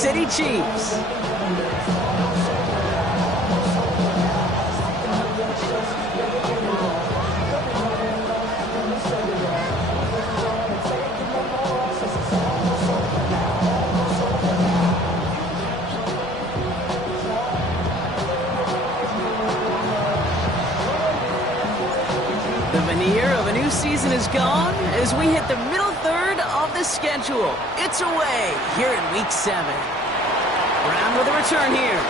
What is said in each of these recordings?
City Chiefs. The veneer of a new season is gone as we hit the middle third of the schedule. It's away here in Week 7. Brown with a return here.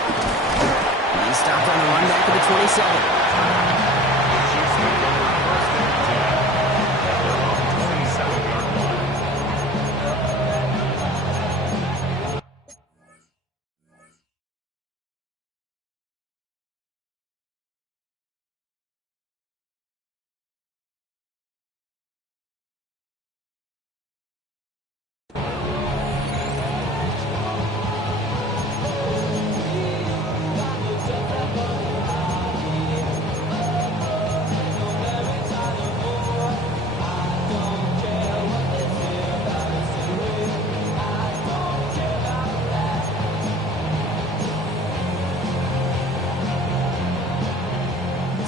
He stopped on the run back to the 27.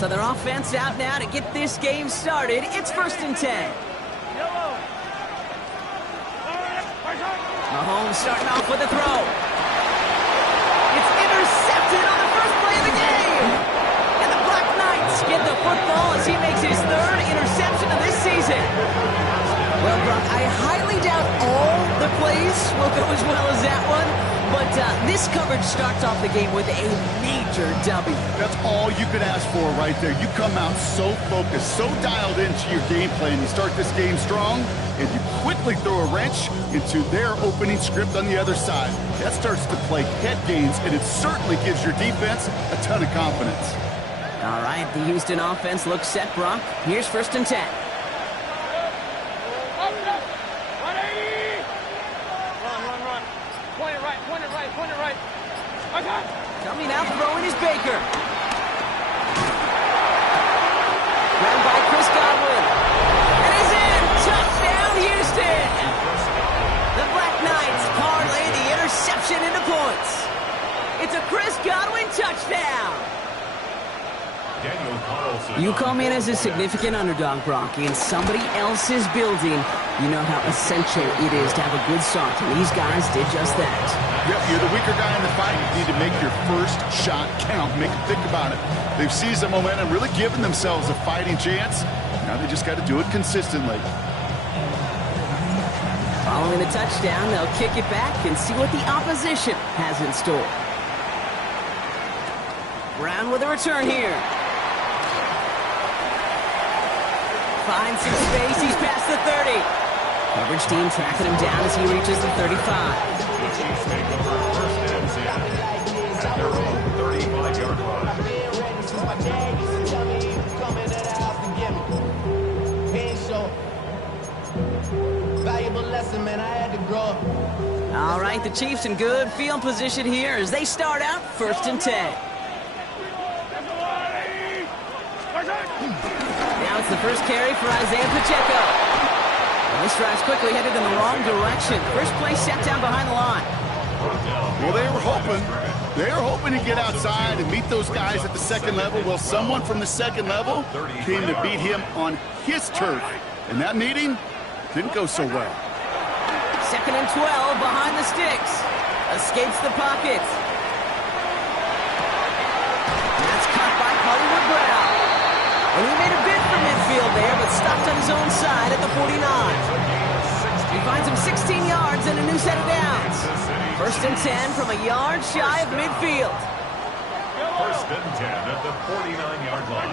So their offense out now to get this game started. It's 1st and 10. Mahomes starting off with a throw. It's intercepted on the first play of the game. And the Black Knights get the football as he makes his 3rd interception of this season. Well, Brock, I highly doubt all the plays will go as well as that one. But this coverage starts off the game with a major W. That's all you could ask for right there. You come out so focused, so dialed into your game plan. You start this game strong, and you quickly throw a wrench into their opening script on the other side. That starts to play head games, and it certainly gives your defense a ton of confidence. All right, the Houston offense looks set, Brock. Here's 1st and 10. Coming out throwing is Baker. Run by Chris Godwin. And he's in. Touchdown, Houston. The Black Knights parlay the interception into points. It's a Chris Godwin touchdown. You come in as a significant underdog, Brock, in somebody else's building. You know how essential it is to have a good start, and these guys did just that. Yep, you're the weaker guy in the fight. You need to make your first shot count. Make them think about it. They've seized the momentum, really given themselves a fighting chance. Now they just got to do it consistently. Following the touchdown, they'll kick it back and see what the opposition has in store. Brown with a return here. Finds some space. He's past the 30. Coverage team tracking him down as he reaches the 35. Their own 35-yard line. All right, the Chiefs in good field position here as they start out 1st and 10. Now it's the first carry for Isaiah Pacheco. And this drive's quickly headed in the wrong direction. First play set down behind the line. Well, they were hoping to get outside and meet those guys at the second level. Well, someone from the second level came to beat him on his turf. And that meeting didn't go so well. 2nd and 12 behind the sticks. Escapes the pocket. That's caught by Hollywood Brown. And he made a bid for midfield there, but stopped on his own side at the 49. He finds him 16 yards and a new set of downs. 1st and 10 from a yard shy of midfield. 1st and 10 at the 49-yard line.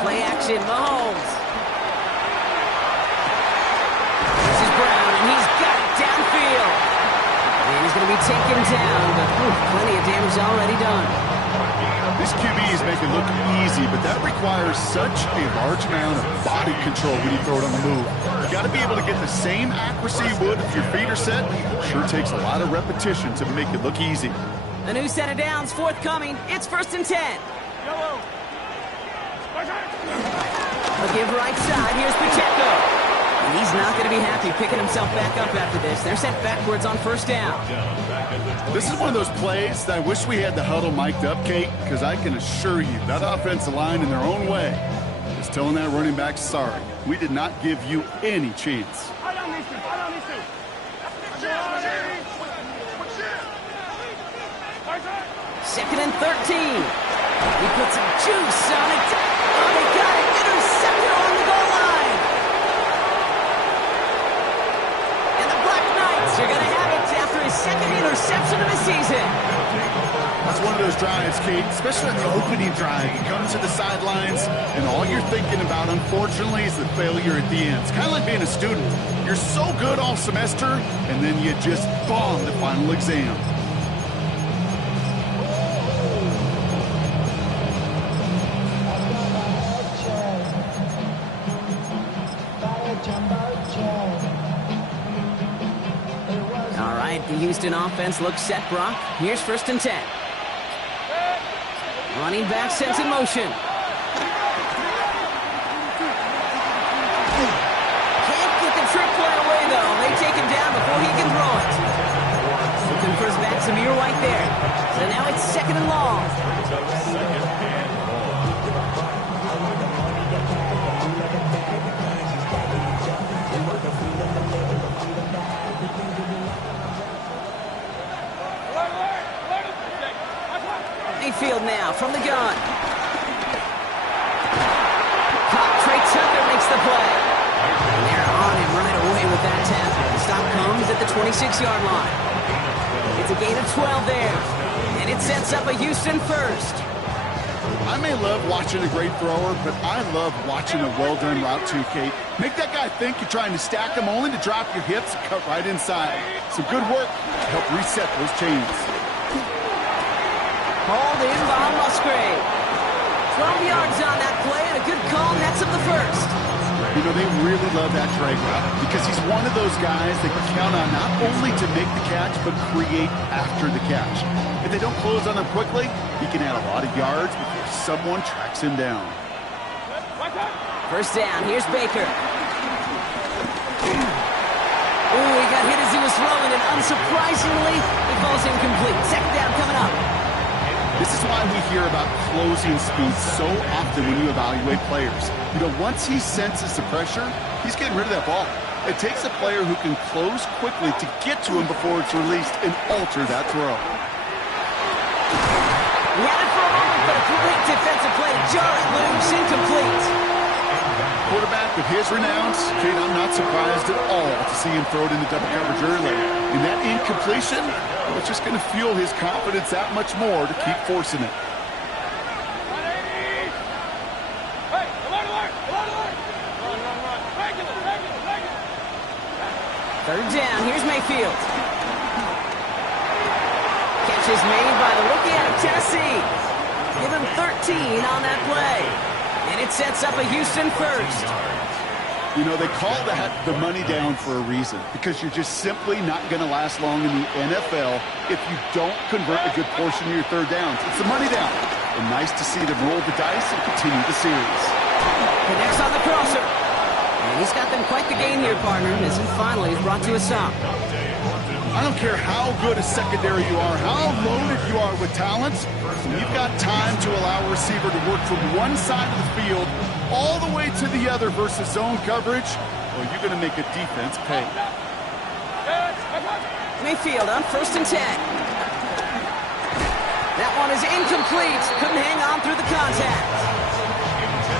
Play action, Mahomes. This is Brown, and he's got it downfield. And he's going to be taken down, but plenty of damage already done. This QB is making it look easy, but that requires such a large amount of body control when you throw it on the move. You got to be able to get the same accuracy you would if your feet are set. Sure takes a lot of repetition to make it look easy. A new set of downs forthcoming. It's 1st and 10. A give right side. Here's Pacheco. And he's not going to be happy picking himself back up after this. They're sent backwards on first down. This is one of those plays that I wish we had the huddle mic'd up, Kate, because I can assure you that offensive line in their own way is telling that running back, sorry, we did not give you any chance. Second and 13. He put some juice on it. Oh, they got it. Intercepted on the goal line. And the Black Knights are going to have it after his second interception of the season. That's one of those drives, Kate, especially on the opening drive. You come to the sidelines, and all you're thinking about, unfortunately, is the failure at the end. It's kind of like being a student. You're so good all semester, and then you just bomb the final exam. All right, the Houston offense looks set, Brock. Here's 1st and 10. Running back sets in motion. Can't get the trick play away, though. They take him down before he can throw it. Looking for his back, Samir White there. So now it's 2nd and long. Mayfield now from the gun. Trey Tucker makes the play. And they're on him right away with that tackle. The stop comes at the 26-yard line. It's a gain of 12 there. And it sets up a Houston first. I may love watching a great thrower, but I love watching a well-done route too, Kate. Make that guy think you're trying to stack him only to drop your hips and cut right inside. Some good work to help reset those chains. Hauled in by Musgrave. 12 yards on that play and a good call nets up the first. You know, they really love that drag route because he's one of those guys that can count on not only to make the catch, but create after the catch. If they don't close on him quickly, he can add a lot of yards before someone tracks him down. First down, here's Baker. Ooh, he got hit as he was throwing, and unsurprisingly, it falls incomplete. 2nd down coming up. This is why we hear about closing speed so often when you evaluate players. You know, once he senses the pressure, he's getting rid of that ball. It takes a player who can close quickly to get to him before it's released and alter that throw. He had it for a moment, but a great defensive play to jar it loose, incomplete. Quarterback with his renowns, Kate, I'm not surprised at all to see him throw it into double coverage early. And that incompletion, it's just going to fuel his confidence that much more to keep forcing it. Third down, here's Mayfield. Catch is made by the rookie out of Tennessee. Give him 13 on that play. And it sets up a Houston first. You know, they call that the money down for a reason, because you're just simply not going to last long in the NFL if you don't convert a good portion of your third downs. It's the money down. And nice to see them roll the dice and continue the series. Connects on the crosser. And he's got them quite the gain here, partner, as he finally is brought to a stop. I don't care how good a secondary you are, how loaded you are with talents, when you've got time to allow a receiver to work from one side of the field all the way to the other versus zone coverage, well, you're going to make a defense pay. Mayfield on 1st and 10. That one is incomplete. Couldn't hang on through the contact.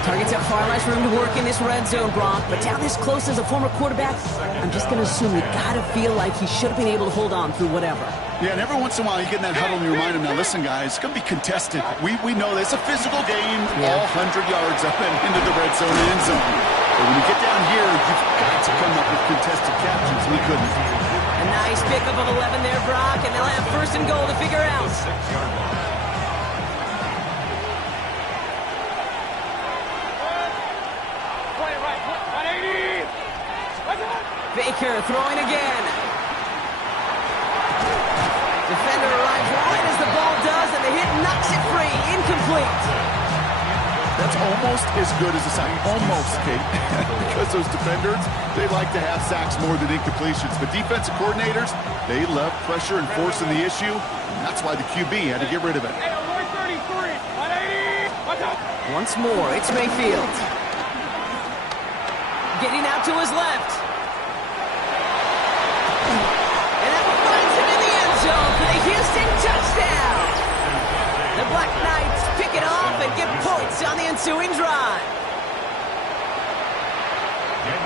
Targets have far less room to work in this red zone, Brock, but down this close as a former quarterback, I'm just going to assume you got to feel like he should have been able to hold on through whatever. Yeah, and every once in a while you get in that huddle and you remind him, now listen, guys, it's going to be contested. We know this. It's a physical game, all 100 yards up and into the red zone and end zone. But when you get down here, you've got to come up with contested catches. We couldn't. A nice pickup of 11 there, Brock, and they'll have 1st and goal to figure out. Baker throwing again. Defender arrives right as the ball does, and the hit knocks it free. Incomplete. That's almost as good as a sack. Almost, Kate. Because those defenders, they like to have sacks more than incompletions. But defensive coordinators, they love pressure and forcing the issue. And that's why the QB had to get rid of it. Once more, it's Mayfield. Getting out to his left. And that finds him in the end zone for the Houston touchdown. The Black Knights pick it off and get points on the ensuing drive.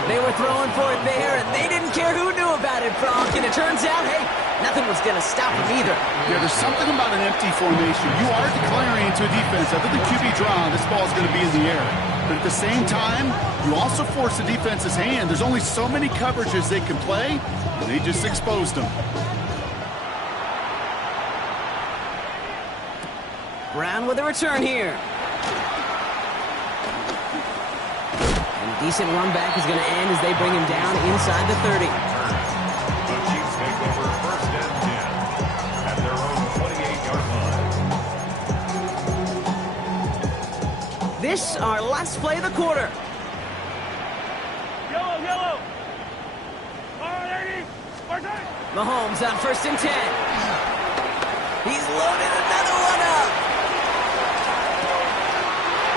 They were throwing for it there, and they didn't care who knew about it, Bronk. And it turns out, hey, nothing was going to stop them either. Yeah, there's something about an empty formation. You are declaring into a defense. After the QB draw, this ball's going to be in the air. But at the same time, you also force the defense's hand. There's only so many coverages they can play, and they just exposed them. Brown with a return here. And a decent run back is going to end as they bring him down inside the 30. The Chiefs take over first and 10 at their own 28-yard line. This, our last play of the quarter. Yellow. Mahomes on first and 10. He's loaded another one up.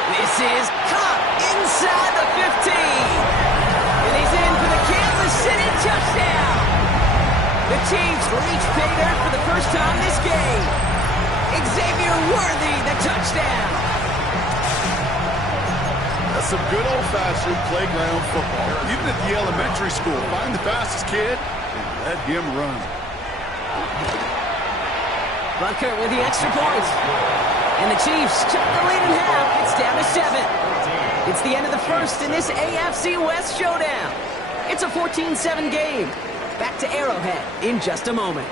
This is caught inside the 15. And he's in for the Kansas City touchdown. The Chiefs reach pay dirt for the first time this game. Xavier Worthy, the touchdown. That's some good old-fashioned playground football. Even at the elementary school, find the fastest kid and let him run. Butker with the extra point. And the Chiefs cut the lead in half. It's down to 7. It's the end of the first in this AFC West showdown. It's a 14-7 game. Back to Arrowhead in just a moment.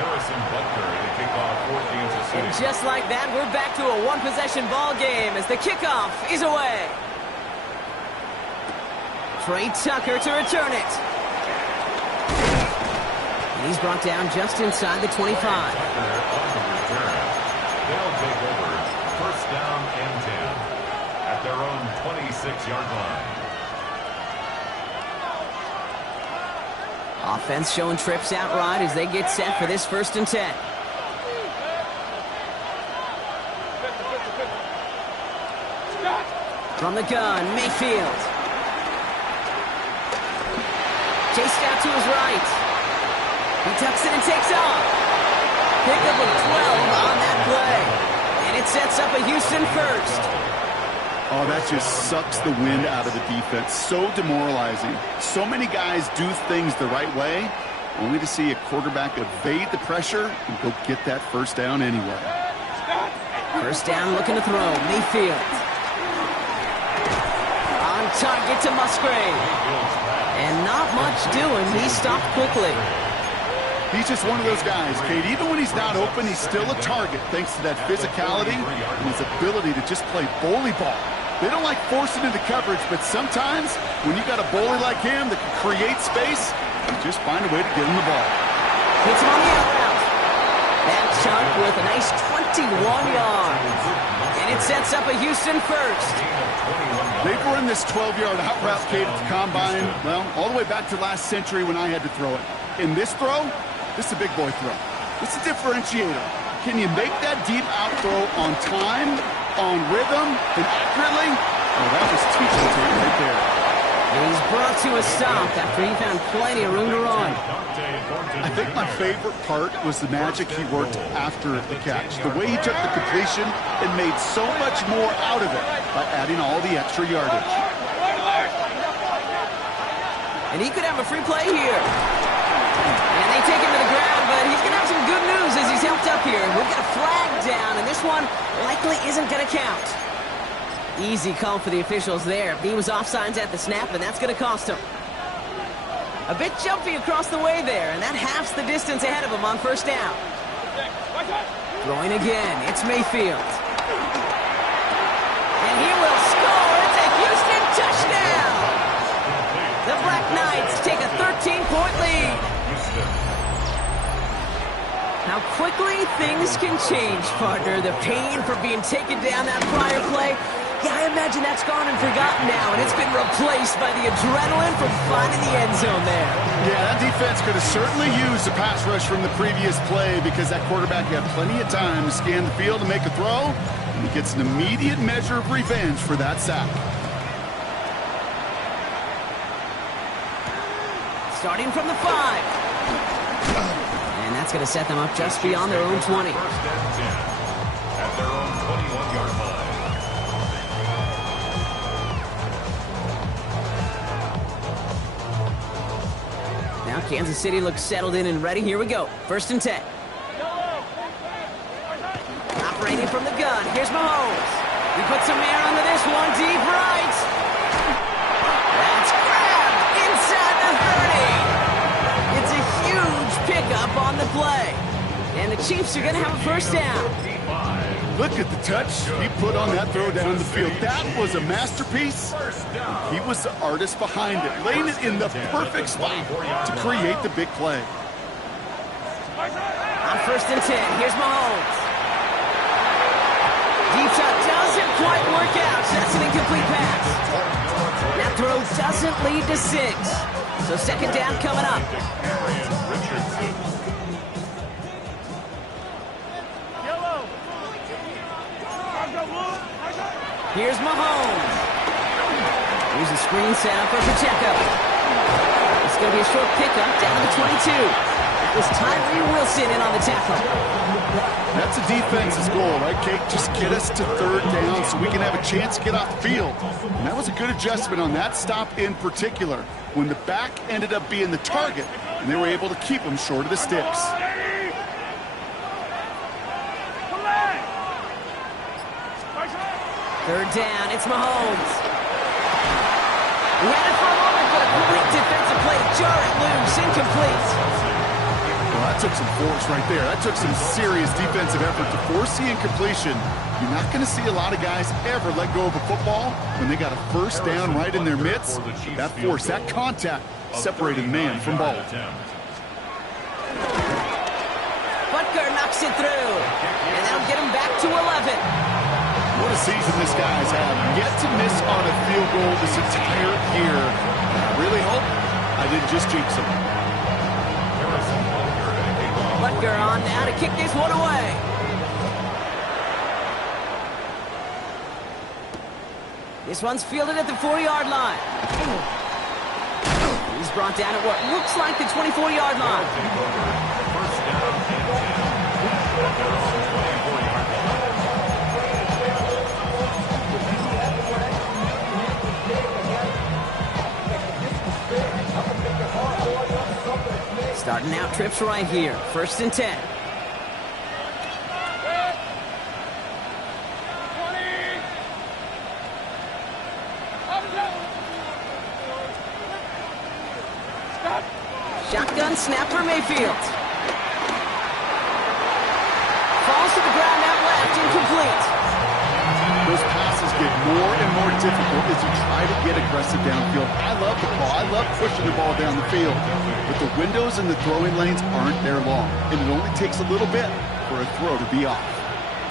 Harrison Butker to kick off for Kansas City. And just like that, we're back to a one-possession ball game as the kickoff is away. Trey Tucker to return it. And he's brought down just inside the 25. Tucker on the return. They'll take over first down and 10 at their own 26-yard line. Offense showing trips outright as they get set for this first and 10. From the gun, Mayfield. Chased out to his right. He tucks it and takes off. Pickup of 12 on that play. And it sets up a Houston first. Oh, that just sucks the wind out of the defense. So demoralizing. So many guys do things the right way, only to see a quarterback evade the pressure and go get that first down anyway. First down, looking to throw. Mayfield. On target to Musgrave. And not much doing. He stopped quickly. He's just one of those guys, Kate. Even when he's not open, he's still a target thanks to that physicality and his ability to just play bully ball. They don't like forcing into coverage, but sometimes when you got a bully like him that can create space, you just find a way to get him the ball. Hits him on the out route. That's Chuck with a nice 21 yards. And it sets up a Houston first. They've run this 12-yard out route, Kate, at the combine, well, all the way back to last century when I had to throw it. In this throw, this is a big boy throw. It's a differentiator. Can you make that deep out throw on time, on rhythm, and accurately? Oh, that was teaching to him right there. He's brought to a stop after he found plenty of room to run. I think my favorite part was the magic he worked after the catch. The way he took the completion and made so much more out of it by adding all the extra yardage. And he could have a free play here. And they take him to the ground, but he's going to have some good news as he's helped up here. We've got a flag down, and this one likely isn't going to count. Easy call for the officials there. He was offsides at the snap, and that's going to cost him. A bit jumpy across the way there, and that halves the distance ahead of him on first down. Throwing again, it's Mayfield. And he will score. It's a Houston touchdown. The Black Knights take a 13-point lead. How quickly things can change, partner. The pain from being taken down that prior play, yeah, I imagine that's gone and forgotten now, and it's been replaced by the adrenaline from finding the end zone there. Yeah, that defense could have certainly used a pass rush from the previous play because that quarterback had plenty of time to scan the field and make a throw, and he gets an immediate measure of revenge for that sack. Starting from the 5. And that's going to set them up just beyond their own 20. First and 10 at their own 21-yard line. Now Kansas City looks settled in and ready. Here we go. First and 10. Operating from the gun. Here's Mahomes. He puts some air under this one. Deep right. That's grabbed inside the 30. It's a huge pickup on the play. And the Chiefs are going to have a first down. Look at the touch he put on that throw down the field. That was a masterpiece. He was the artist behind it, laying it in the perfect spot to create the big play. On first and 10, here's Mahomes. Deep shot doesn't quite work out. That's an incomplete pass. That throw doesn't lead to 6. So second down coming up. Here's Mahomes. Here's a screen set up for Pacheco. It's going to be a short pickup down to the 22. That was Tyree Wilson in on the tackle. That's a defense's goal, right, Kate? Just get us to third down so we can have a chance to get off the field. And that was a good adjustment on that stop in particular, when the back ended up being the target, and they were able to keep him short of the sticks. Third down, it's Mahomes. He had it for a moment, but a great defensive play to jar it loose, incomplete. Well, that took some force right there. That took some serious defensive effort to force the incompletion. You're not going to see a lot of guys ever let go of a football when they got a first down right in their midst. That force, that contact, separated man from ball. Butker knocks it through, and that'll get him back to 11. What a season this guy's had. Yet to miss on a field goal this entire year. I really hope I didn't just jinx him. Butker on now to kick this one away. This one's fielded at the 4-yard line. He's brought down at what looks like the 24-yard line. First down and 10 at their own 24-yard line. Starting out trips right here. First and 10. Shotgun snap for Mayfield. Falls to the ground out left, incomplete. Those passes get more and more difficult as you try to get aggressive downfield. I love the ball. I love pushing the ball down the field. But the windows in the throwing lanes aren't there long, and it only takes a little bit for a throw to be off.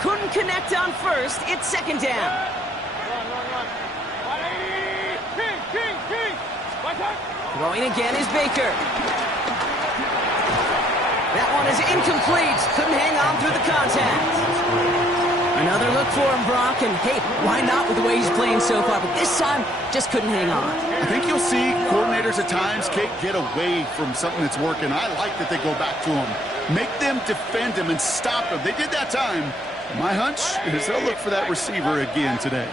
Couldn't connect on first. It's second down. Throwing again is Baker. That one is incomplete. Couldn't hang on through the contact. Another look for him, Brock, and hey, why not with the way he's playing so far? But this time, just couldn't hang on. I think you'll see coordinators at times, Kate, get away from something that's working. I like that they go back to him. Make them defend him and stop him. They did that time. My hunch is they'll look for that receiver again today.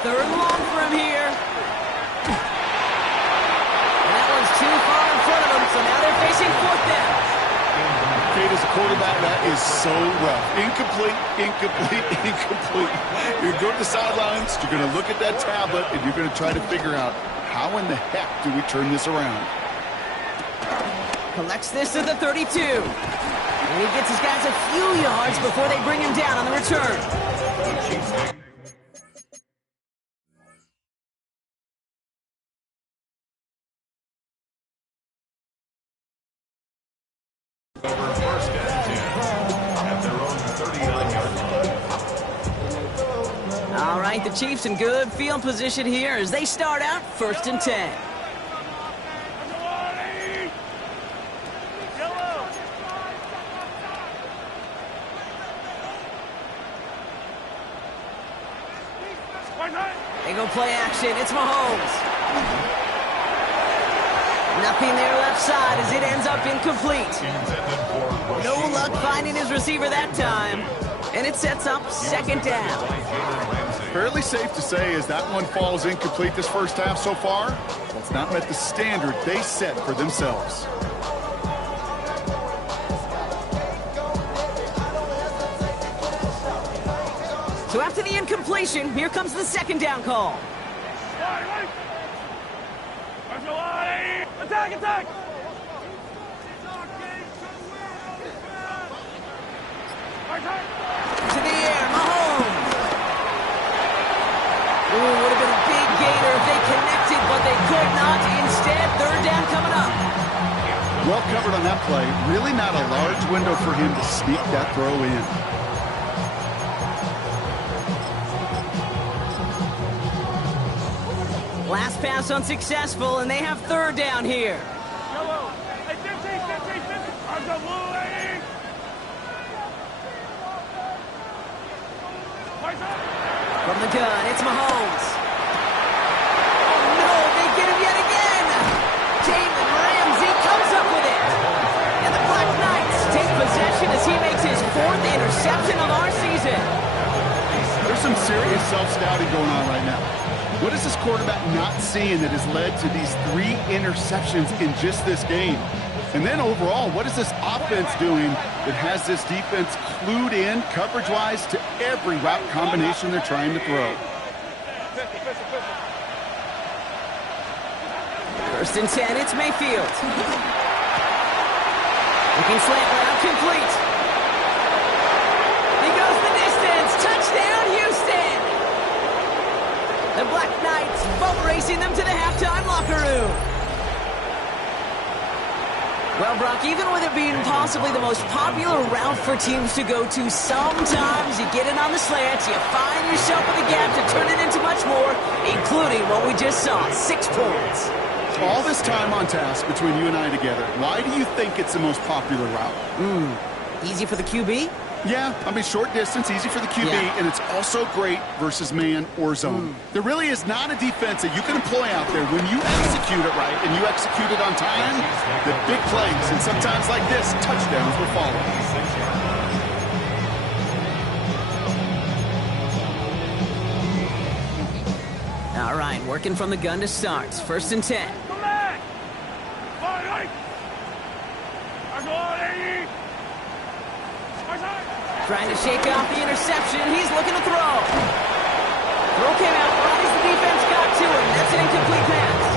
Third and long for him here. And that one's too far in front of him, so now they're facing fourth down. Kate, as a quarterback, that is so rough. Incomplete, incomplete, incomplete. You're going to the sidelines, you're going to look at that tablet, and you're going to try to figure out how in the heck do we turn this around. Collects this at the 32. And he gets his guys a few yards before they bring him down on the return. Over first and 10 at their own 39-yard line. All right, the Chiefs in good field position here as they start out first and 10. They go play action. It's Mahomes. Nothing there left side as it ends up incomplete. No luck finding his receiver that time. And it sets up second down. Fairly safe to say as that one falls incomplete this first half so far, it's not met the standard they set for themselves. So after the incompletion, here comes the second down call. Attack, attack! To the air, Mahomes. Ooh, would have been a big gainer if they connected, but they could not. Instead, third down coming up. Well covered on that play. Really not a large window for him to sneak that throw in. Last pass unsuccessful, and they have third down here. From the gun, it's Mahomes. Oh no, they get him yet again. Jalen Ramsey comes up with it. And the Black Knights take possession as he makes his fourth interception of our season. There's some serious self-scouting going on right now. What is this quarterback not seeing that has led to these 3 interceptions in just this game? And then overall, what is this offense doing that has this defense clued in coverage-wise to every route combination they're trying to throw? First and 10, it's Mayfield. Looking slant route complete. He goes the distance. Touchdown, Houston! The Black Knights boat racing them to the halftime locker room. Well, Brock, even with it being possibly the most popular route for teams to go to, sometimes you get it on the slants, you find yourself with a gap to turn it into much more, including what we just saw, 6 points. All this time on task between you and I together, why do you think it's the most popular route? Easy for the QB? Yeah, I mean, short distance, easy for the QB, Yeah. and it's also great versus man or zone. There really is not a defense that you can employ out there when you execute it right and you execute it on time, the big plays, and sometimes like this, touchdowns will follow. All right, working from the gun to start. First and 10. Trying to shake off the interception. He's looking to throw. Throw came out right as the defense got to him. That's an incomplete pass.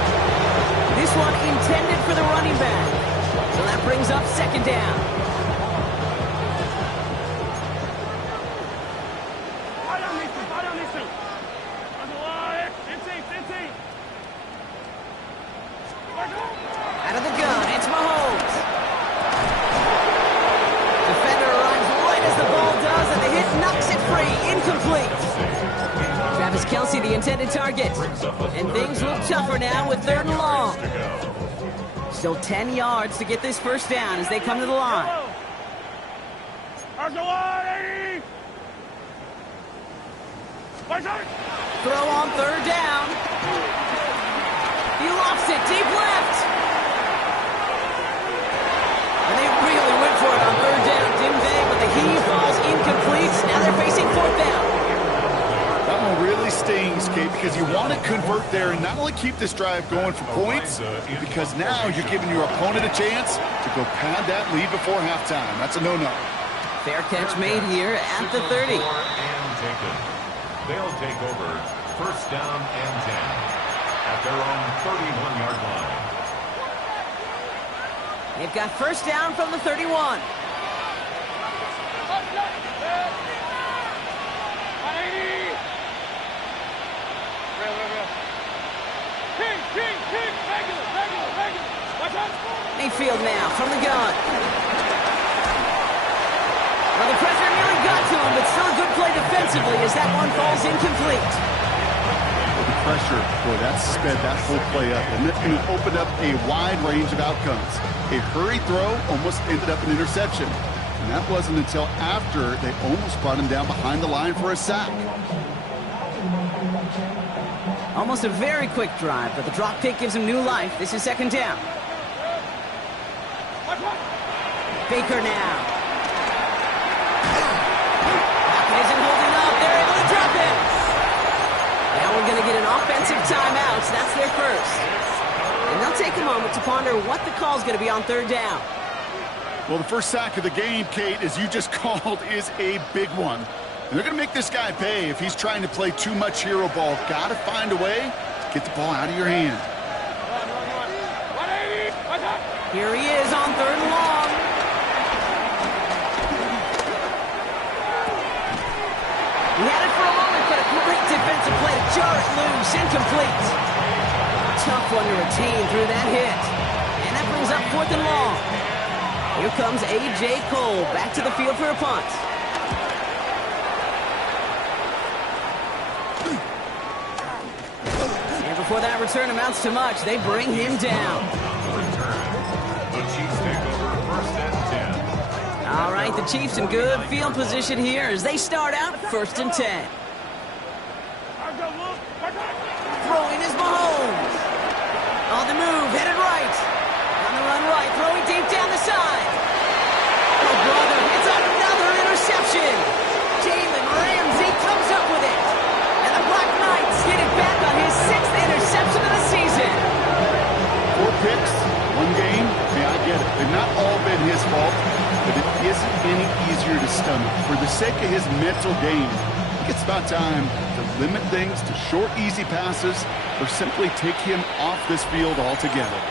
This one intended for the running back. So that brings up second down. Out of the gun, it's Mahomes. Defender arrives right as the ball does, and the hit knocks it free. Incomplete. Travis Kelce, the intended target. And things look tougher now with third and long. Still 10 yards to get this first down as they come to the line. Throw on third down. He lofts it deep left. And they really went for it on third down, didn't they? But the heave falls incomplete. Now they're facing fourth down. That one really stings, Kate, because you want to convert there and not only keep this drive going for points, because now you're giving your opponent a chance to go pad that lead before halftime. That's a no-no. Fair catch made here at the 30. They'll take over first down and 10 at their own 31-yard line. They've got first down from the 31. Mayfield now from the gun. Well, the pressure nearly got to him, but still a good play defensively as that one falls incomplete. Well, the pressure, boy, that sped that whole play up, and it opened up a wide range of outcomes. A hurried throw almost ended up an interception. And that wasn't until after they almost brought him down behind the line for a sack. Almost a very quick drive, but the drop kick gives him new life. This is second down. Baker now. Pocket isn't holding up. They're able to drop it. Now we're going to get an offensive timeout. So that's their first. And they'll take a moment to ponder what the call is going to be on third down. Well, the first sack of the game, Kate, as you just called, is a big one. And they're going to make this guy pay if he's trying to play too much hero ball. Got to find a way to get the ball out of your hand. Here he is on third and long. He had it for a moment, but a great defensive play to jar it loose. Incomplete. Tough one to retain through that hit. And that brings up fourth and long. Here comes A.J. Cole back to the field for a punt. And before that return amounts to much, they bring him down. The Chiefs take over first and 10. All right, the Chiefs in good field position here as they start out first and 10. Throwing is Mahomes. On the move, headed right. On the run right, throwing deep down the side. Oh, brother, it's another interception. Jalen Ramsey comes up with it. And the Black Knights get it back on his 6th interception of the season. 4 picks, 1 game. Yeah, I get it. They've not all been his fault, but it isn't any easier to stomach. For the sake of his mental game, I think it's about time to limit things to short, easy passes or simply take him off this field altogether.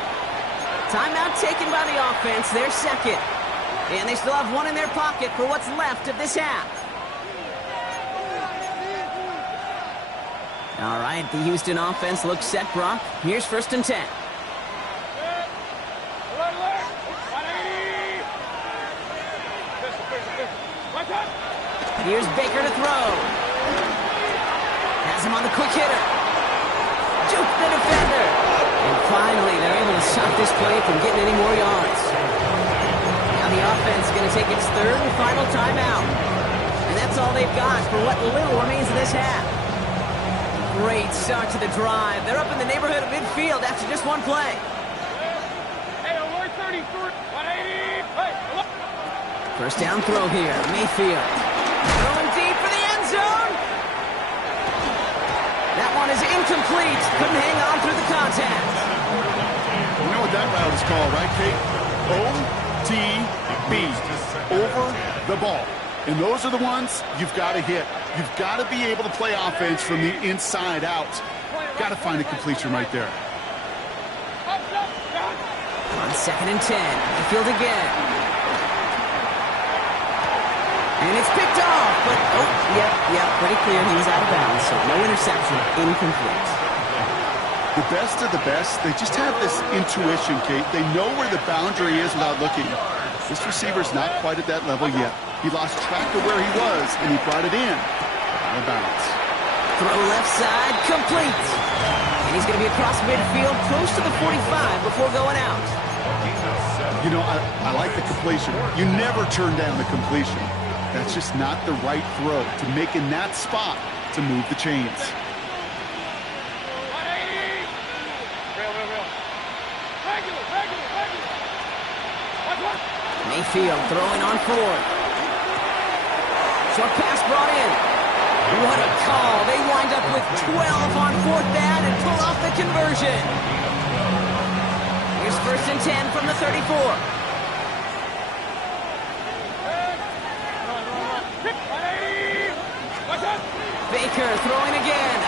Timeout taken by the offense, their second. And they still have one in their pocket for what's left of this half. All right, the Houston offense looks set, Brock. Here's first and 10. Here's Baker to throw. Has him on the quick hitter. Juke the defender. And finally, they're able to stop this play from getting any more yards. Now the offense is going to take its third and final timeout. And that's all they've got for what little remains of this half. Great start to the drive. They're up in the neighborhood of midfield after just one play. First down throw here, Mayfield. Throwing deep for the end zone. That one is incomplete. Couldn't hang on through the contact. You know what that route is called, right, Kate? O-T-B. Over the ball. And those are the ones you've got to hit. You've got to be able to play offense from the inside out. Got to find a completion right there. On second and 10, Mayfield again. And it's picked off, but, pretty clear he was out of bounds, so no interception, incomplete. The best of the best, they just have this intuition, Kate. They know where the boundary is without looking. This receiver's not quite at that level yet. He lost track of where he was, and he brought it in. Out of bounds. Throw left side, complete. And he's going to be across midfield, close to the 45 before going out. You know, I like the completion. You never turn down the completion. That's just not the right throw to make in that spot to move the chains. Mayfield throwing on fourth. Short pass brought in. What a call. They wind up with 12 on fourth down and pull off the conversion. Here's first and 10 from the 34. Baker throwing again.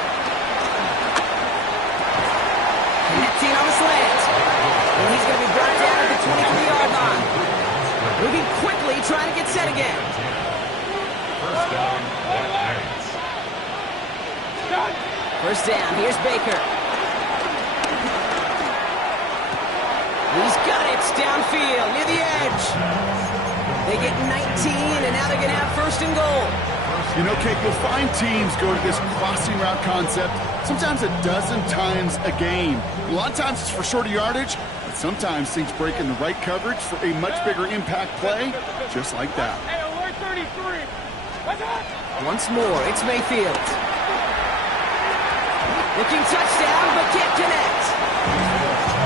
Connecting on the slant. And he's going to be brought down at the 23-yard line. Moving quickly, trying to get set again. First down, First down, here's Baker. He's got it downfield near the edge. They get 19, and now they're going to have first and goal. You know, Kate, you'll find teams go to this crossing route concept sometimes a dozen times a game. A lot of times it's for shorter yardage, but sometimes things break in the right coverage for a much bigger impact play, just like that. Once more, it's Mayfield. Looking touchdown, but can't connect.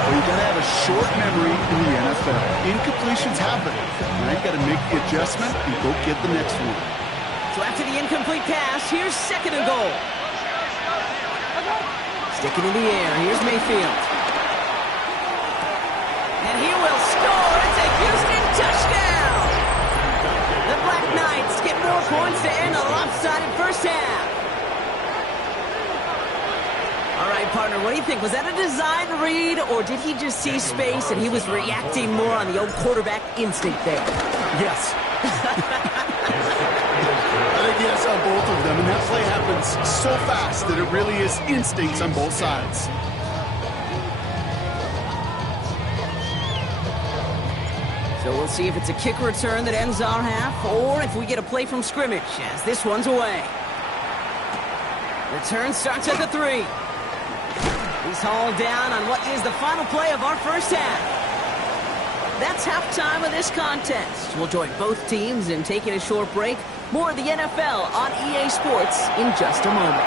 Well, you got to have a short memory in the NFL. Incompletions happen. Now you got to make the adjustment and go get the next one. So after the incomplete pass, here's second and goal. Sticking in the air, here's Mayfield. And he will score. It's a Houston touchdown. The Black Knights get more points to end a lopsided first half. All right, partner, what do you think? Was that a design read, or did he just see space and he was reacting more on the old quarterback instinct there? Yes. I think yes on both of them, and that play happens so fast that it really is instincts on both sides. So we'll see if it's a kick return that ends our half, or if we get a play from scrimmage, as this one's away. Return starts at the 3. He's hauled down on what is the final play of our first half. That's halftime of this contest. We'll join both teams in taking a short break. More of the NFL on EA Sports in just a moment.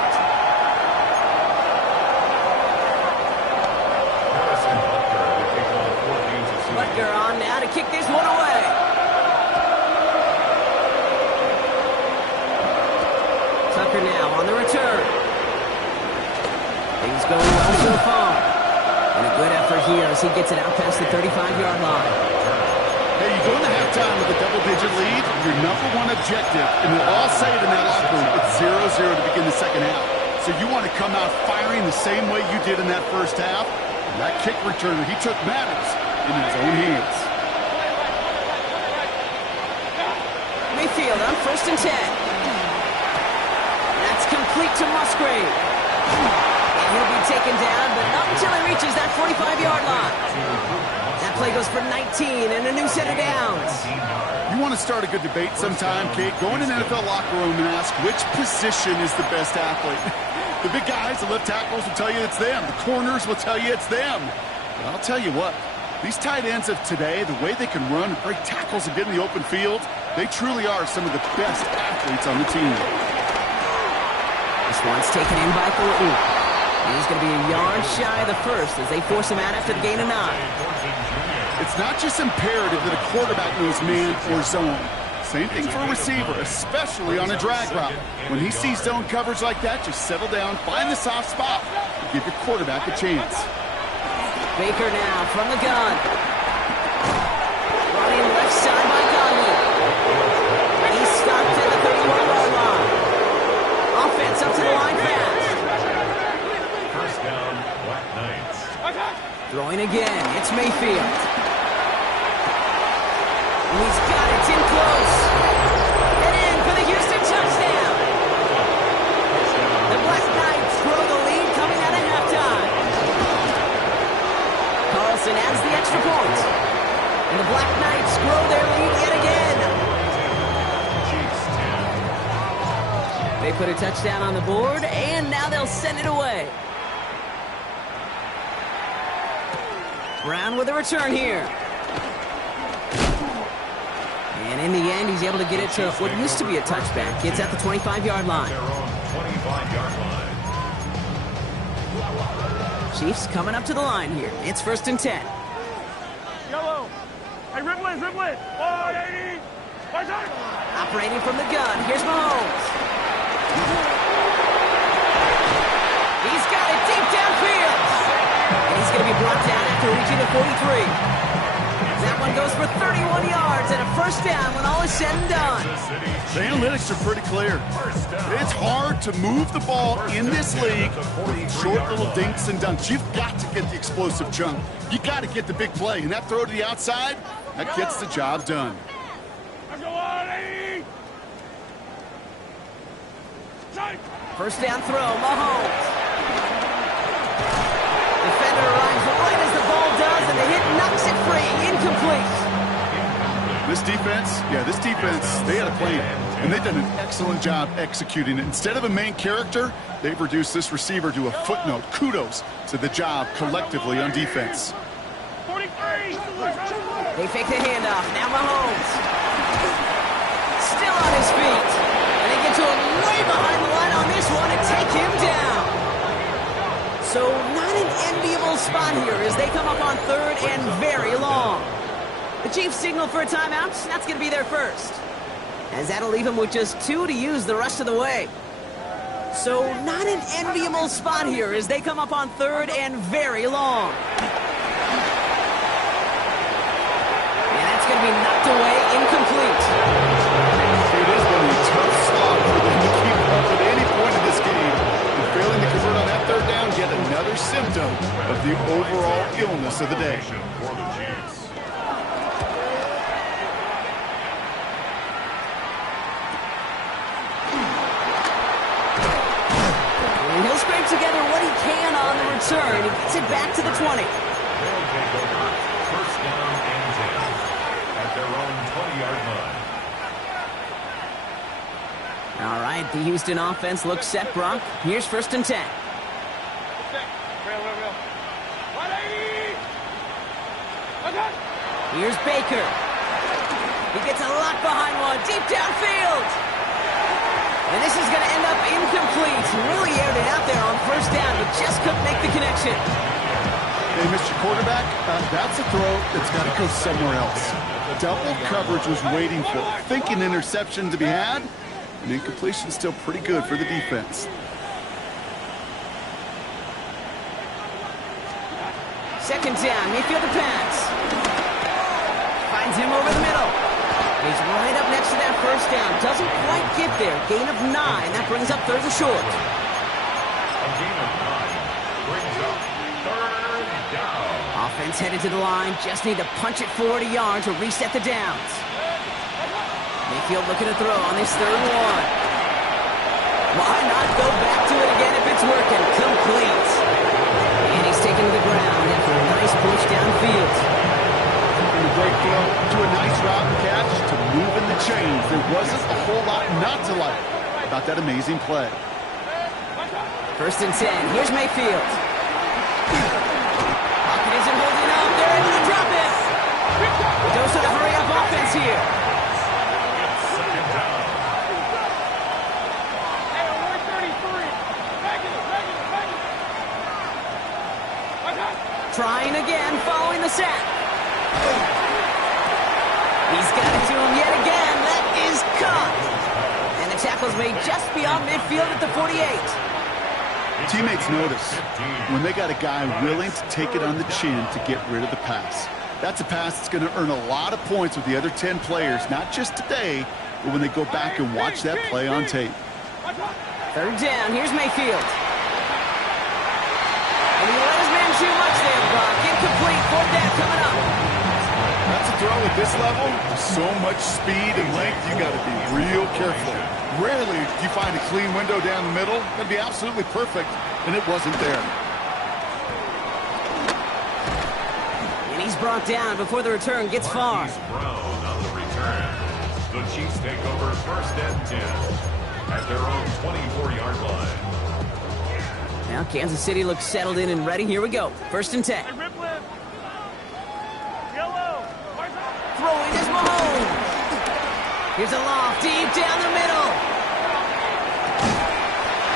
Butker on now to kick this one away. Tucker now on the return. Things going well so far. And a good effort here as he gets it out past the 35-yard line. Hey, you go into halftime with a double-digit lead, your number one objective, and we'll all say it in that locker room, it's 0-0 to begin the second half. So you want to come out firing the same way you did in that first half. And that kick returner he took matters in his own hands. Mayfield on first and 10. That's complete to Musgrave. And he'll be taken down, but not until he reaches that 45-yard line. That play goes for 19 and a new set of downs. You want to start a good debate sometime, Kate? Go in an NFL locker room and ask which position is the best athlete. The big guys, the left tackles will tell you it's them. The corners will tell you it's them. But I'll tell you what, these tight ends of today, the way they can run, break tackles, and get in the open field, they truly are some of the best athletes on the team. This one's taken in by Thornton. He's going to be a yard shy of the first as they force him out after the gain of 9. It's not just imperative that a quarterback knows man or zone. Same thing for a receiver, especially on a drag route. When he sees zone coverage like that, just settle down, find the soft spot, and give your quarterback a chance. Baker now from the gun. Running left side by Godwin. And he's stopped at the 31-yard line. Offense up to the line fast. First down, Black Knights. Throwing again, it's Mayfield. He's got it, it's in close. And in for the Houston touchdown. The Black Knights grow the lead coming out of halftime. Carlson adds the extra point. And the Black Knights grow their lead yet again. They put a touchdown on the board, and now they'll send it away. Brown with a return here. And in the end, he's able to get it to what used to be a touchback. It's at the 25-yard line. Their own 25-yard line. Chiefs coming up to the line here. It's first and 10. Yellow. Hey, Ripley. 180. Operating from the gun. Here's Mahomes. He's got it deep downfield. And he's going to be brought down after reaching the 43. That one goes for 31 yards and a first down when all is said and done. The analytics are pretty clear. It's hard to move the ball in this league with short little dinks and dunks. You've got to get the explosive chunk. You got to get the big play. And that throw to the outside, that gets the job done. First down throw, Mahomes. Defender arrives right as the ball does, and the hit knocks it free. Incomplete. This This defense, they had a plan, and they've done an excellent job executing it. Instead of a main character, they've reduced this receiver to a footnote. Kudos to the job collectively on defense. 43. They fake the handoff. Now Mahomes. Still on his feet. And they get to him way behind the line on this one and take him down. So not an enviable spot here as they come up on 3rd and very long. The Chiefs signal for a timeout. That's going to be their first. As that'll leave him with just 2 to use the rest of the way. So not an enviable spot here as they come up on 3rd and very long. And that's going to be knocked away, incomplete. It has been a tough slog for them to keep up at any point in this game. And failing to convert on that 3rd down, yet another symptom of the overall illness of the day. For the Chiefs. And he'll scrape together what he can on the return. He gets it back to the 20. They'll take over 1st down and 10 at their own 20-yard line. All right, the Houston offense looks set, Brock. Here's 1st and 10. Here's Baker. He gets a lot behind one, deep downfield. And this is going to end up incomplete. Really aired it out there on 1st down, but just couldn't make the connection. Hey, Mr. Quarterback, that's a throw that's got to go somewhere else. Double coverage was waiting for it, thinking interception to be had, and incompletion still pretty good for the defense. 2nd down, Mayfield the pass. Finds him over the middle. He's right up next to that 1st down. Doesn't quite get there. Gain of 9. That brings up 3rd and short. A gain of 9 brings up 3rd down. Offense headed to the line. Just need to punch it 40 yards to reset the downs. Mayfield looking to throw on this 3rd and 1. Why not go back to it again if it's working? Complete. And he's taken to the ground after a nice push downfield. And a great throw to a nice route and catch to move in the chains. There wasn't a whole lot not to like about that amazing play. 1st and 10. Here's Mayfield. Pocket isn't holding up. They're able to drop it. The dose of the hurry-up offense here. It's 2nd down. Trying again, following the sack. He's got it to him yet again. That is caught. And the tackle's made just beyond midfield at the 48. Teammates notice when they got a guy willing to take it on the chin to get rid of the pass. That's a pass that's going to earn a lot of points with the other 10 players, not just today, but when they go back and watch that play on tape. 3rd down, here's Mayfield. And he let his man shoot much there, Brock. Incomplete, 4th down coming up. That's a throw at this level. So much speed and length, you got to be real careful. Rarely do you find a clean window down the middle. That'd be absolutely perfect, and it wasn't there. And he's brought down before the return gets far. Marquise Brown on the return. The Chiefs take over 1st and 10 at their own 24-yard line. Now Kansas City looks settled in and ready. Here we go. 1st and 10. Throwing is Mahomes. Here's a loft deep down the middle.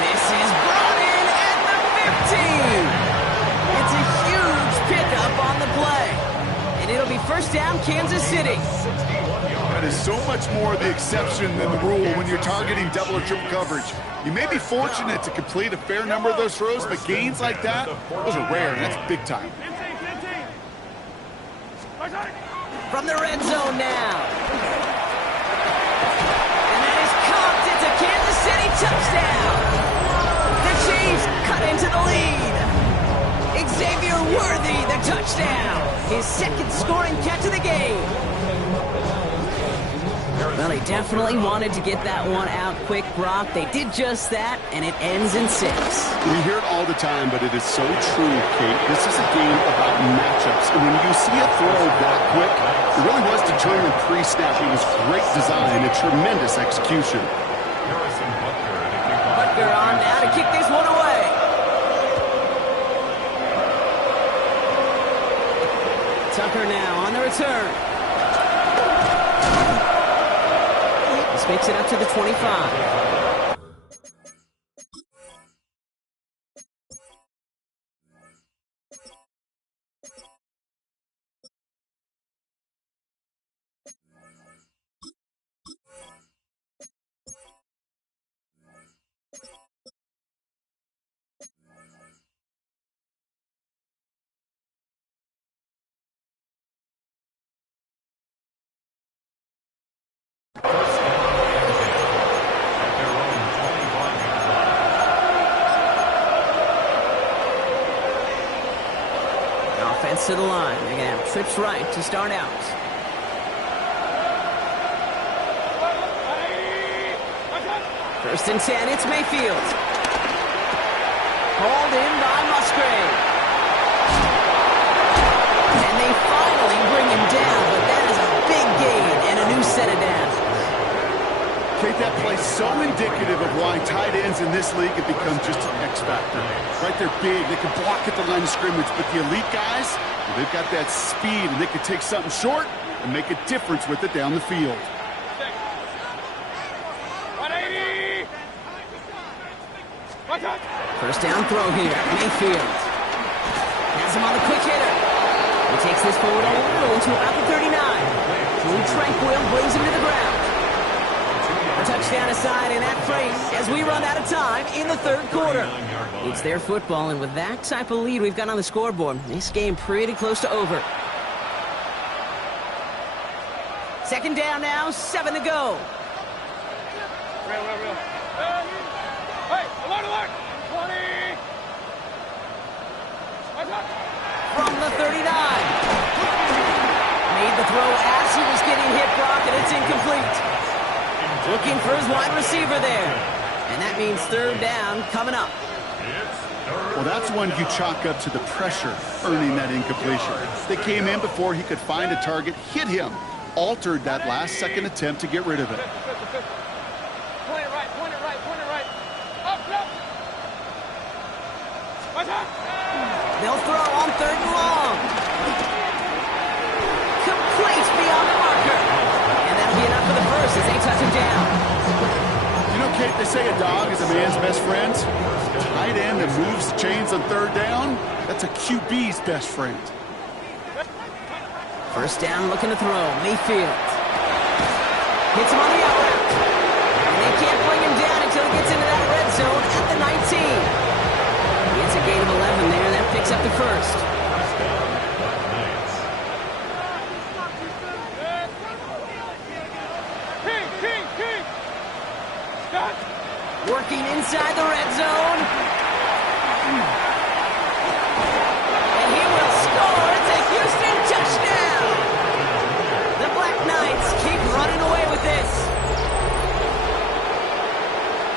This is brought in at the 15. It's a huge pickup on the play. And it'll be 1st down, Kansas City. That is so much more the exception than the rule when you're targeting double or triple coverage. You may be fortunate to complete a fair number of those throws, but gains like that, those are rare, and that's big time. From the red zone now. And that is caught. It's a Kansas City touchdown. The Chiefs cut into the lead. Xavier Worthy, the touchdown. His 2nd scoring catch of the game. Here Well, they definitely wanted to get that one out quick, Brock. They did just that, and it ends in 6. We hear it all the time, but it is so true, Kate. This is a game about matchups. And when you see a throw that quick, it really was determined pre-snap. It was great design and tremendous execution. Butker on now to kick this one away. Tucker now on the return. This makes it up to the 25. Offense to the line. They're going to have trips right to start out. First and 10, it's Mayfield. Hauled in by Musgrave. And they finally bring him down, but that is a big gain and a new set of downs. Kate, that play so indicative of why tight ends in this league have become just an X factor. Right, they're big, they can block at the line of scrimmage, but the elite guys, they've got that speed, and they can take something short and make a difference with it down the field. 180! First down throw here, Mayfield. Has him on the quick hitter. He takes this forward all the way to about the 39. Drew Tranquil brings him to the ground. A touchdown aside in that frame as we run out of time in the third quarter. It's their football, and with that type of lead we've got on the scoreboard, this game pretty close to over. Second down now, 7 to go. Real. Hey, alert! 20! From the 39. Made the throw as he was getting hit, Brock, and it's incomplete. Looking for his wide receiver there. And that means third down coming up. Well, that's one you chalk up to the pressure earning that incompletion. They came in before he could find a target, hit him, altered that last-second attempt to get rid of it. Point it right. Up. They'll throw on third and long. Complete beyond the marker. And that'll be enough for the first as they touch him down. You know, Kate, they say a dog is a man's best friend. Tight end that moves chains on third down, that's a QB's best friend. First down, looking to throw. Mayfield. Hits him on the out route. And they can't bring him down until he gets into that red zone at the 19. It's a gain of 11 there. That picks up the first. Working inside the red zone. And he will score. It's a Houston touchdown. The Black Knights keep running away with this.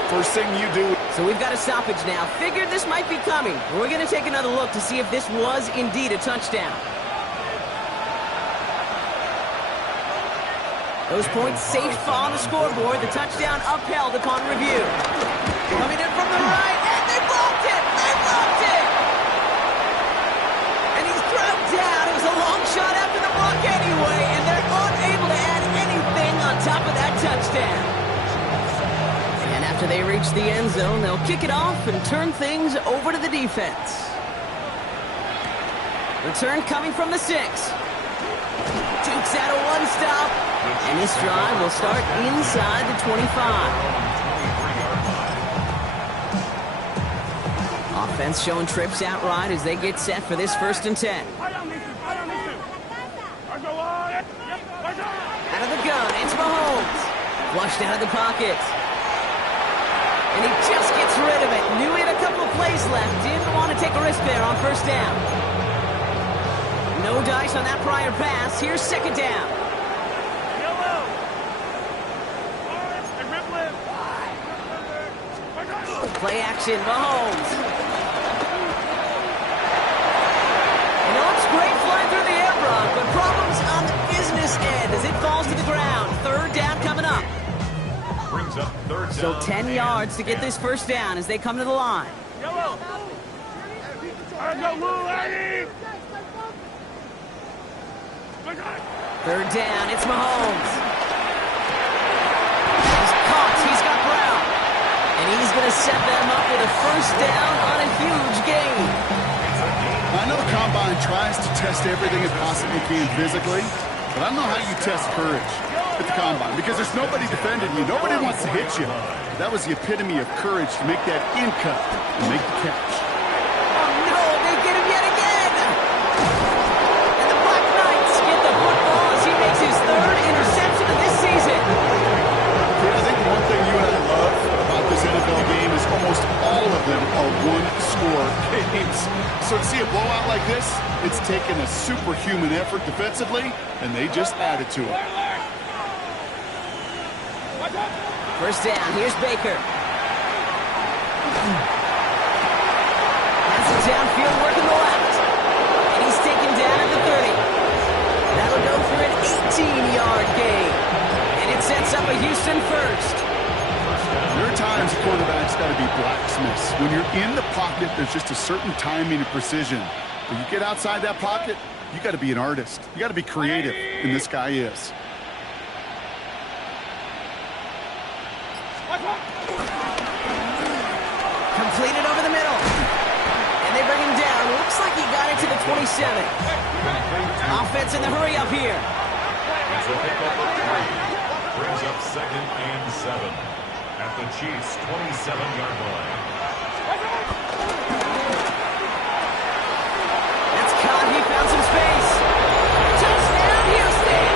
First thing you do. So we've got a stoppage now. Figured this might be coming. We're going to take another look to see if this was indeed a touchdown. Those points safe on the scoreboard. The touchdown upheld upon review. Coming in from the right, and they blocked it! And he's thrown down. It was a long shot after the block anyway, and they're unable to add anything on top of that touchdown. And after they reach the end zone, they'll kick it off and turn things over to the defense. Return coming from the 6. Dukes out a one-stop, and this drive will start inside the 25. Offense showing trips out right as they get set for this first and 10. Out of the gun, it's Mahomes. Flushed out of the pocket. And he just gets rid of it. Knew he had a couple of plays left. Didn't want to take a risk there on first down. No dice on that prior pass. Here's second down. Play action, Mahomes. You know, it's great flying through the air, Brock, but problems on the business end as it falls to the ground. Third down coming up. Brings up third down. So 10 yards to get this first down as they come to the line. Yellow. Third down, it's Mahomes. He's caught, he's got Brown. And he's going to set them up with a first down on a huge gain. I know the Combine tries to test everything it possibly can physically, but I don't know how you test courage at the Combine because there's nobody defending you. Nobody wants to hit you. That was the epitome of courage to make that in cut and make the catch. Oh no, they get him yet again. And the Black Knights get the football as he makes his third interception of this season. Yeah, I think one thing you and I love about this NFL game is almost all of them are one-score games. So to see a blowout like this, it's taken a superhuman effort defensively, and they just added to it. First down, here's Baker. Has it downfield, working the left. And he's taken down at the 30. That'll go for an 18-yard gain. And it sets up a Houston first. There are times a quarterback's got to be blacksmiths. When you're in the pocket, there's just a certain timing and precision. When you get outside that pocket, you got to be an artist. You got to be creative, and this guy is. Completed over the middle. And they bring him down. Looks like he got it to the 27. Offense in the hurry up here. It's a pickup of 3. Brings up 2nd and 7 at the Chiefs' 27-yard line. That's caught. He found some space. Touchdown, Houston!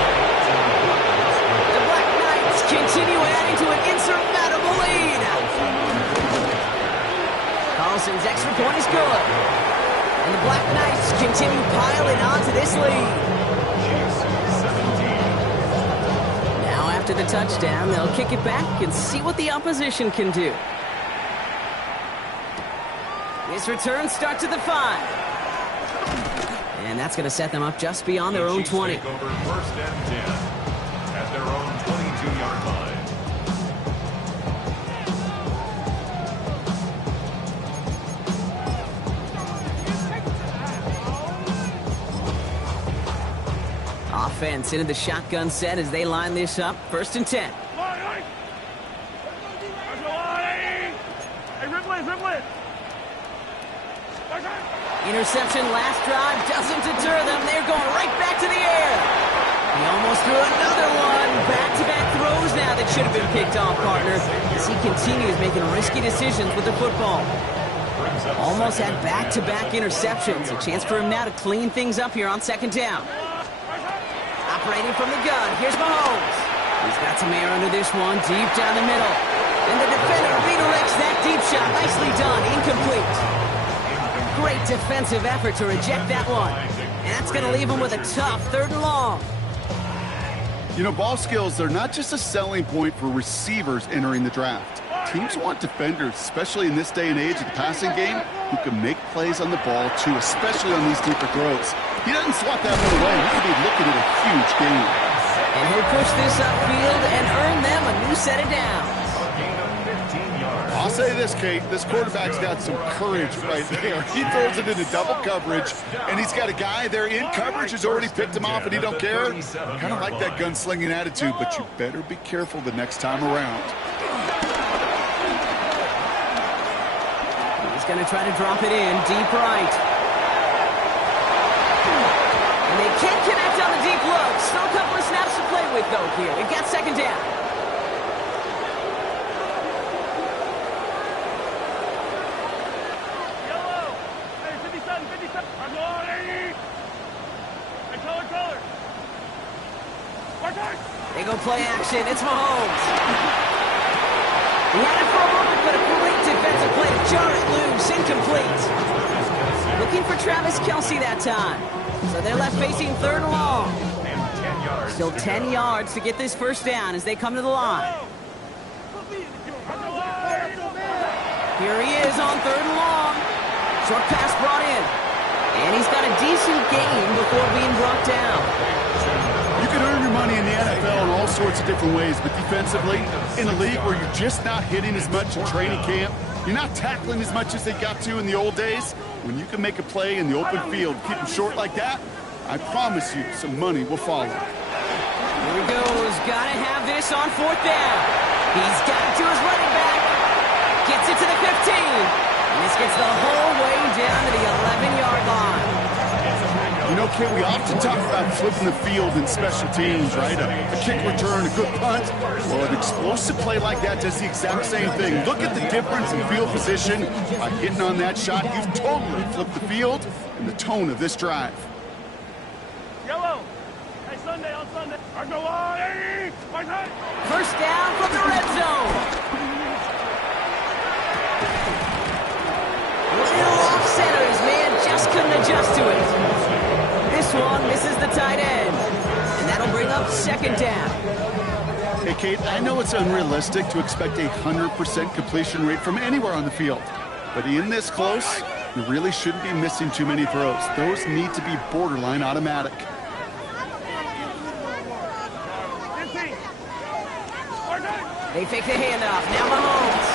The Black Knights continue adding to an insurmountable lead. Carlson's extra point is good. And the Black Knights continue piling on to this lead. Chiefs 17. Now after the touchdown, they'll kick it back and see what the opposition can do. This return starts at the 5. And that's going to set them up just beyond their own 20. Take over 1st and 10 at their own 22-yard line. Offense into the shotgun set as they line this up. 1st and 10. Interception last drive doesn't deter them. They're going right back to the air. He almost threw another one. Back-to-back throws now that should have been picked off, partner, as he continues making risky decisions with the football. Almost had back-to-back interceptions. A chance for him now to clean things up here on 2nd down. Operating from the gun, here's Mahomes. He's got some air under this one, deep down the middle. And the defender redirects that deep shot. Nicely done, incomplete. Great defensive effort to reject that one. And that's going to leave him with a tough 3rd and long. You know, ball skills, they're not just a selling point for receivers entering the draft. Teams want defenders, especially in this day and age of the passing game, who can make plays on the ball, too, especially on these deeper throws. He doesn't swat that one away. He could be looking at a huge gain. And he'll push this upfield and earn them a new set of downs. I'll say this, Kate, this quarterback's got some courage right there. He throws it into double coverage, and he's got a guy there in coverage who's already picked him off, and he don't care. Kind of like that gunslinging attitude, but you better be careful the next time around. He's going to try to drop it in deep right. And they can't connect on the deep look. Still a couple of snaps to play with, though, here. They've got 2nd down. They go play action. It's Mahomes. He had it for a moment, but a great defensive play to jar it loose. Incomplete. Looking for Travis Kelce that time. So they're left facing 3rd and long. Still 10 yards to get this first down as they come to the line. Here he is on 3rd and long. Short pass brought in. And he's got a decent gain before being brought down. You can earn your money in the NFL in all sorts of different ways, but defensively, in a league where you're just not hitting as much in training camp, you're not tackling as much as they got to in the old days, when you can make a play in the open field, keep them short like that, I promise you some money will follow. Here he goes. Got to have this on 4th down. He's got it to his running back. Gets it to the 15. And this gets the whole way down to the 11-yard line. You know, Kate, we often talk about flipping the field in special teams, right? A kick return, a good punt. Well, an explosive play like that does the exact same thing. Look at the difference in field position. By hitting on that shot, you've totally flipped the field and the tone of this drive. Yellow. Hey, Sunday on Sunday. I go on. 80. First down from the red zone. Little off center. His man just couldn't adjust to it. This one misses the tight end. And that'll bring up 2nd down. Hey, Kate, I know it's unrealistic to expect a 100% completion rate from anywhere on the field. But in this close, you really shouldn't be missing too many throws. Those need to be borderline automatic. They fake the handoff. Now Mahomes.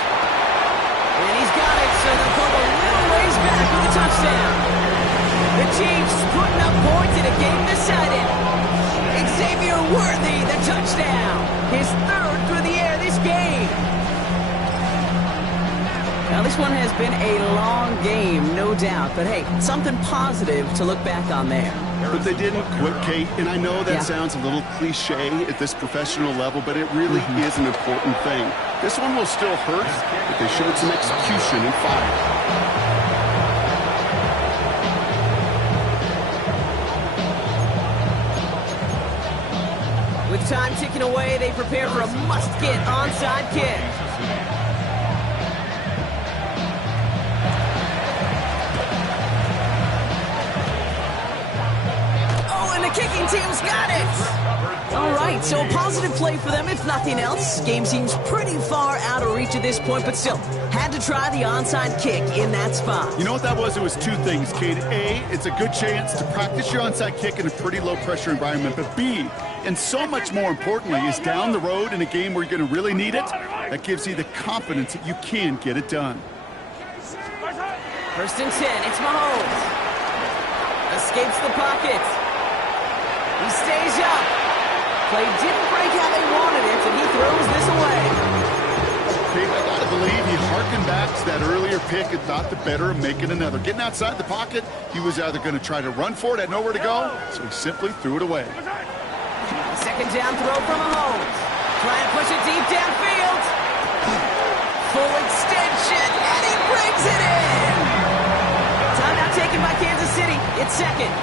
And he's got it, so they'll go a little ways back with a touchdown. The Chiefs putting up points in a game decided. Xavier Worthy, the touchdown. His 3rd through the air this game. Now, this one has been a long game, no doubt. But, hey, something positive to look back on there. But they didn't quit, Kate, and I know that sounds a little cliche at this professional level, but it really is an important thing. This one will still hurt, but they showed some execution and fire. With time ticking away, they prepare for a must-get onside kick. Kicking team's got it. All right, so a positive play for them, if nothing else. Game seems pretty far out of reach at this point, but still, had to try the onside kick in that spot. You know what that was? It was 2 things, Kate. A, it's a good chance to practice your onside kick in a pretty low-pressure environment. But B, and so much more importantly, is down the road in a game where you're going to really need it, that gives you the confidence that you can get it done. 1st and 10, it's Mahomes. Escapes the pocket. He stays up. Play didn't break how they wanted it, and he throws this away. Dave, I gotta believe he harkened back to that earlier pick and thought the better of making another. Getting outside the pocket, he was either going to try to run for it, had nowhere to go, so he simply threw it away. 2nd down throw from Mahomes. Trying to push it deep downfield. Full extension, and he brings it in. Timeout taken by Kansas City. It's 2nd.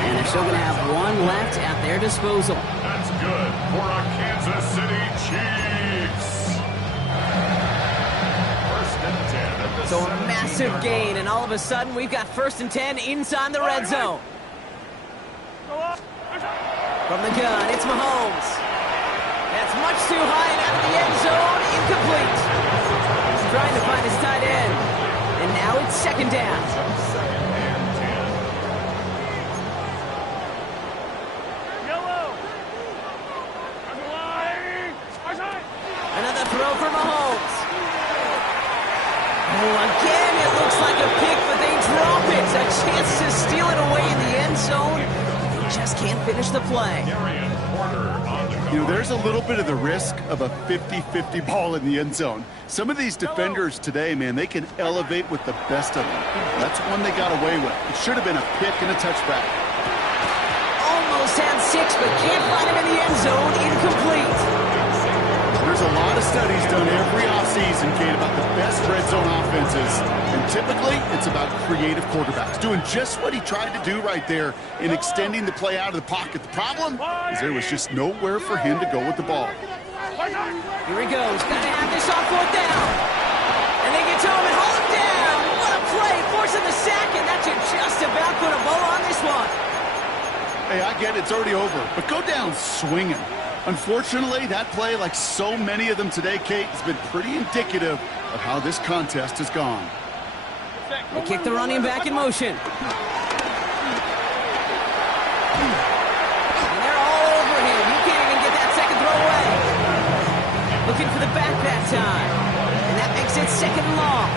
And they're still going to have one left at their disposal. That's good for a Kansas City Chiefs. 1st and 10 at the So a massive gain, and all of a sudden we've got 1st and 10 inside the red zone. From the gun, it's Mahomes. That's much too high and out of the end zone. Incomplete. He's trying to find his tight end. And now it's 2nd down. Another throw for Mahomes. Oh, again, it looks like a pick, but they drop it. A chance to steal it away in the end zone. They just can't finish the play. You know, there's a little bit of the risk of a 50-50 ball in the end zone. Some of these defenders today, man, they can elevate with the best of them. That's one they got away with. It should have been a pick and a touchback. Almost had 6, but can't find him in the end zone. Incomplete. There's a lot of studies done every offseason, Kate, about the best red zone offenses. And typically, it's about creative quarterbacks doing just what he tried to do right there in extending the play out of the pocket. The problem is there was just nowhere for him to go with the ball. Here he goes. Got to have this on 4th down. And they get to him and hold him down. What a play. Forcing the sack, and that should just about put a bow on this one. Hey, I get it. It's already over. But go down swinging. Unfortunately, that play, like so many of them today, Kate, has been pretty indicative of how this contest has gone. They kick the running back in motion. And they're all over him. You can't even get that second throw away. Looking for the back that time. And that makes it second and long.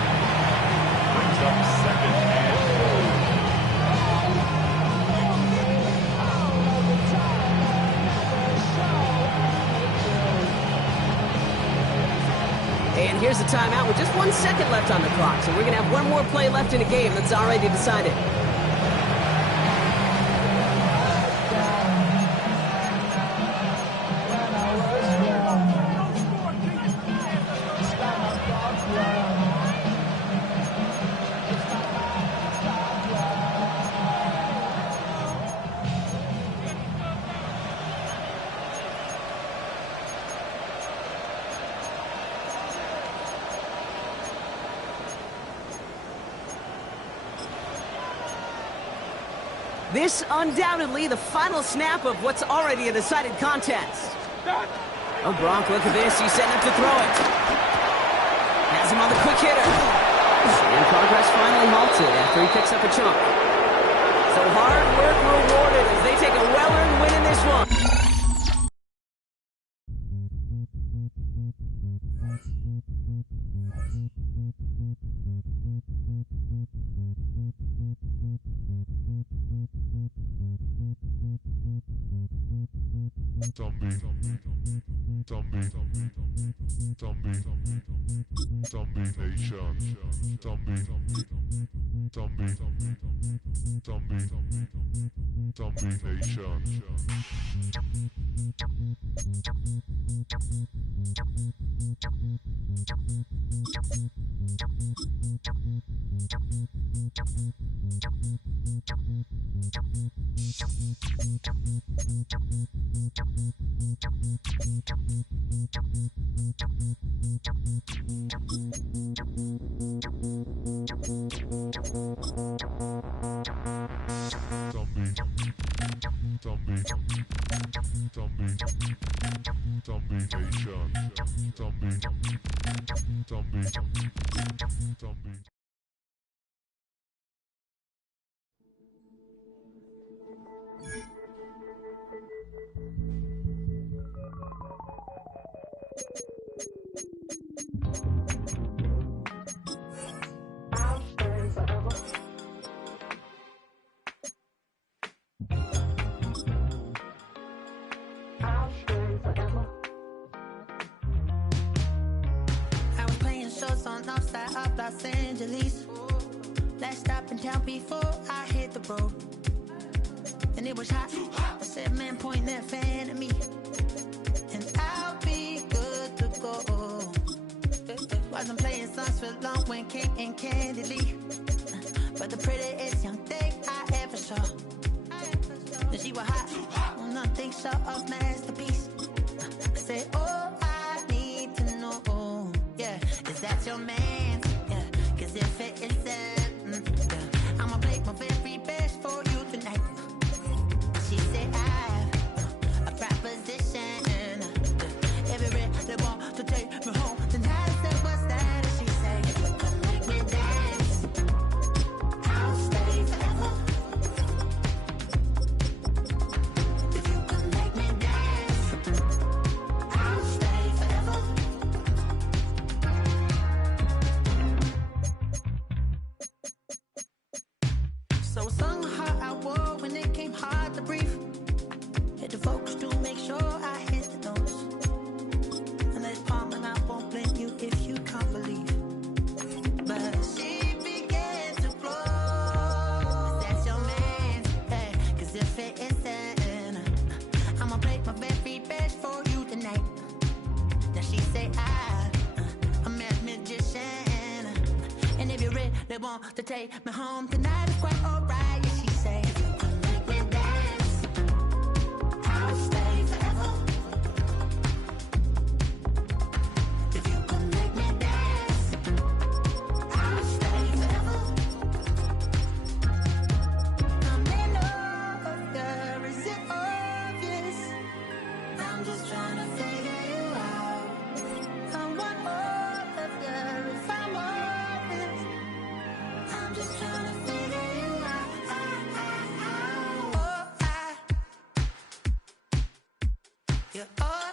Brings up second and goal. And here's the timeout with just 1 second left on the clock. So we're going to have one more play left in a game that's already decided. This undoubtedly the final snap of what's already a decided contest. Oh, Gronk, look at this. He's setting up to throw it. Has him on the quick hitter. And progress finally halted after he picks up a chunk. So hard work rewarded as they take a well-earned win in this one. Los Angeles. Last stop in town before I hit the road. And it was hot. I said, man, point that fan at me. And I'll be good to go. Wasn't playing songs for long when came in candidly. But the prettiest young thing I ever saw. And she was hot. Well, nothing short of masterpiece. I said, oh, I need to know. Yeah, is that your man? Yeah, cause if it isn't, yeah, I'ma make my very best for you tonight. She said I have a proposition. Every they want to take me home tonight. I said, what's that? She said, if you come make me dance, I'll stay forever. If you come make me dance, I'll stay forever. So sung how I wore when it came hard to breathe. Hit the focus to make sure I hit the notes. And let's palm and I won't blame you if you can't believe. But she began to flow. That's your man, hey, cause if it isn't, I'ma make my very best for you tonight. Now she say I'm a magician. And if you're ready, they want to take me home tonight. It's quite alright, yeah, she say. If you come make me dance, I'll stay forever. If you come make me dance, I'll stay forever. I'm in love with the resistance. you all